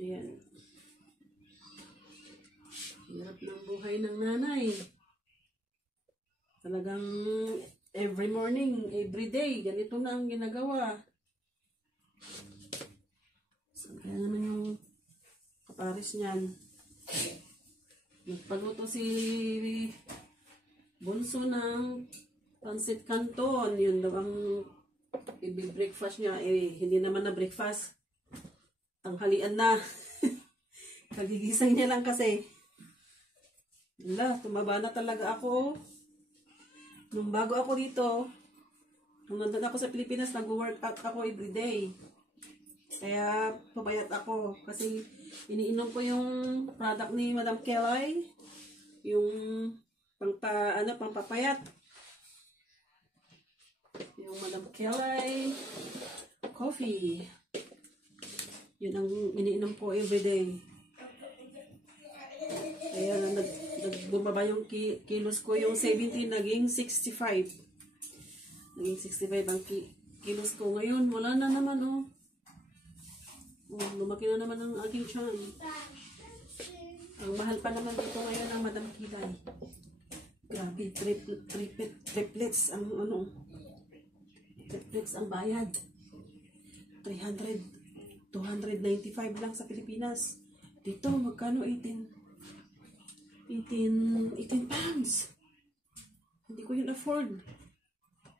Ayan. Hirap ng buhay ng nanay. Talagang every morning, every day, ganito na ang ginagawa. So, kaya naman yung kaparis niyan. Nagpaluto si Bunso ng pancit canton. Yun daw ang i-breakfast niya. Eh, hindi naman na breakfast. Tanghalian na. Kagigising niya lang kasi. Wala, tumaba na talaga ako. Nung bago ako dito, nung nandun ako sa Pilipinas, nag-workout ako everyday. Kaya pumayat ako. Kasi iniinom ko yung product ni Madam Kelly. Yung pampapayat. Yung Madam Kelly coffee. Yun ang iniinom ko everyday. Kaya nagbumaba yung kilos ko. Yung 70 naging 65. Naging 65 ang kilos ko. Ngayon, wala na naman, oh. Oh, lumaki na naman ang aking tiyan. Ang mahal pa naman dito ngayon ang Madam Kilay. Grabe, triplets ang ano. Triplets ang bayad. 295 lang sa Pilipinas. Dito, magkano 18 pounds. Hindi ko yun afford.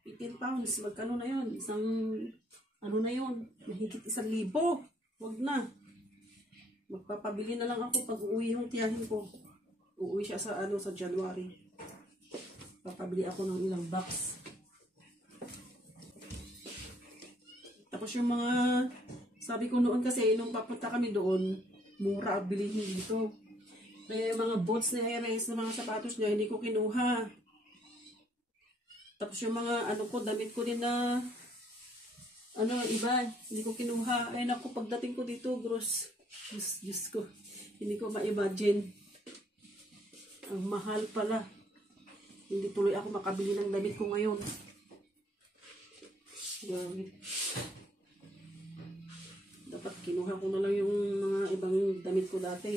18 pounds. Magkano na yun? Isang, ano na yun? Mahigit 1,000. Huwag na. Magpapabili na lang ako pag uuwi yung tiyahin ko. Uuwi siya sa, sa January. Papabili ako ng ilang box. Tapos yung mga, sabi ko noon kasi, nung papunta kami doon, mura ang bilihin dito. Kaya yung mga boots ni Heres na mga sapatos niya, hindi ko kinuha. Tapos yung mga damit ko din na iba, hindi ko kinuha. Ay naku, pagdating ko dito, gross. Diyos ko. Hindi ko ma-imagine. Ang mahal pala. Hindi tuloy ako makabili ng damit ko ngayon. Gamit. Dapat kinuha ko na lang yung mga ibang damit ko dati.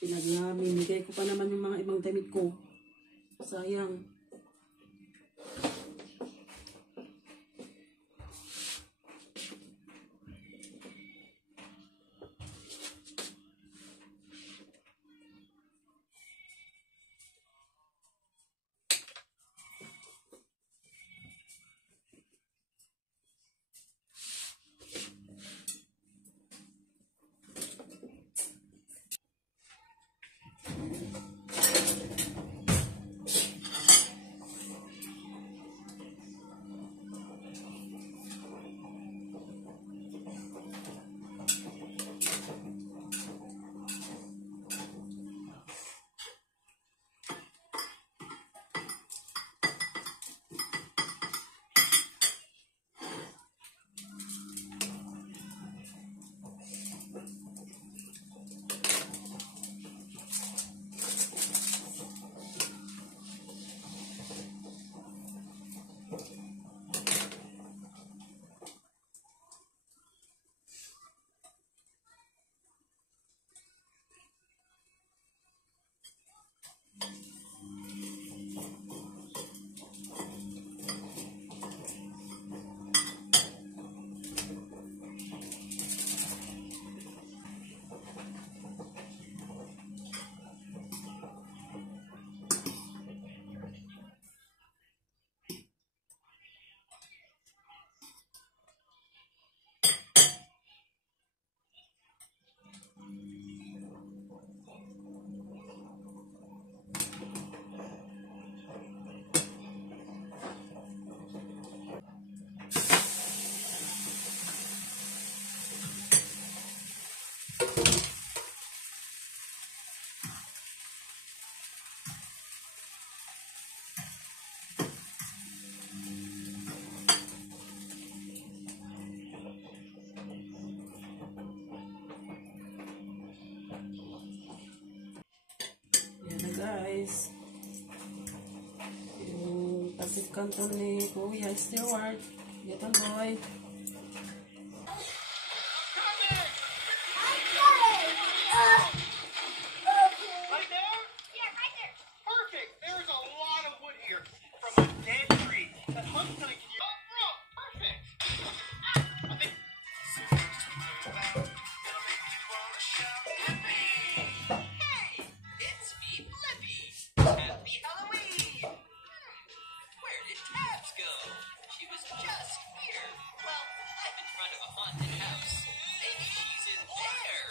Pinagmimigay ko pa naman yung mga ibang damit ko. Sayang. Guys, yung pancit canton ni Kuya Stewart Little boy. Right there? Yeah, right there. Perfect. There's a lot of wood here from a dead tree that Hunt's gonna give you. Oh, bro, perfect. I think. Hey, it's me, Blippi. Happy Halloween. Where did Tabs go? She was just here. Well, I'm in front of a haunted house. Maybe she's in there.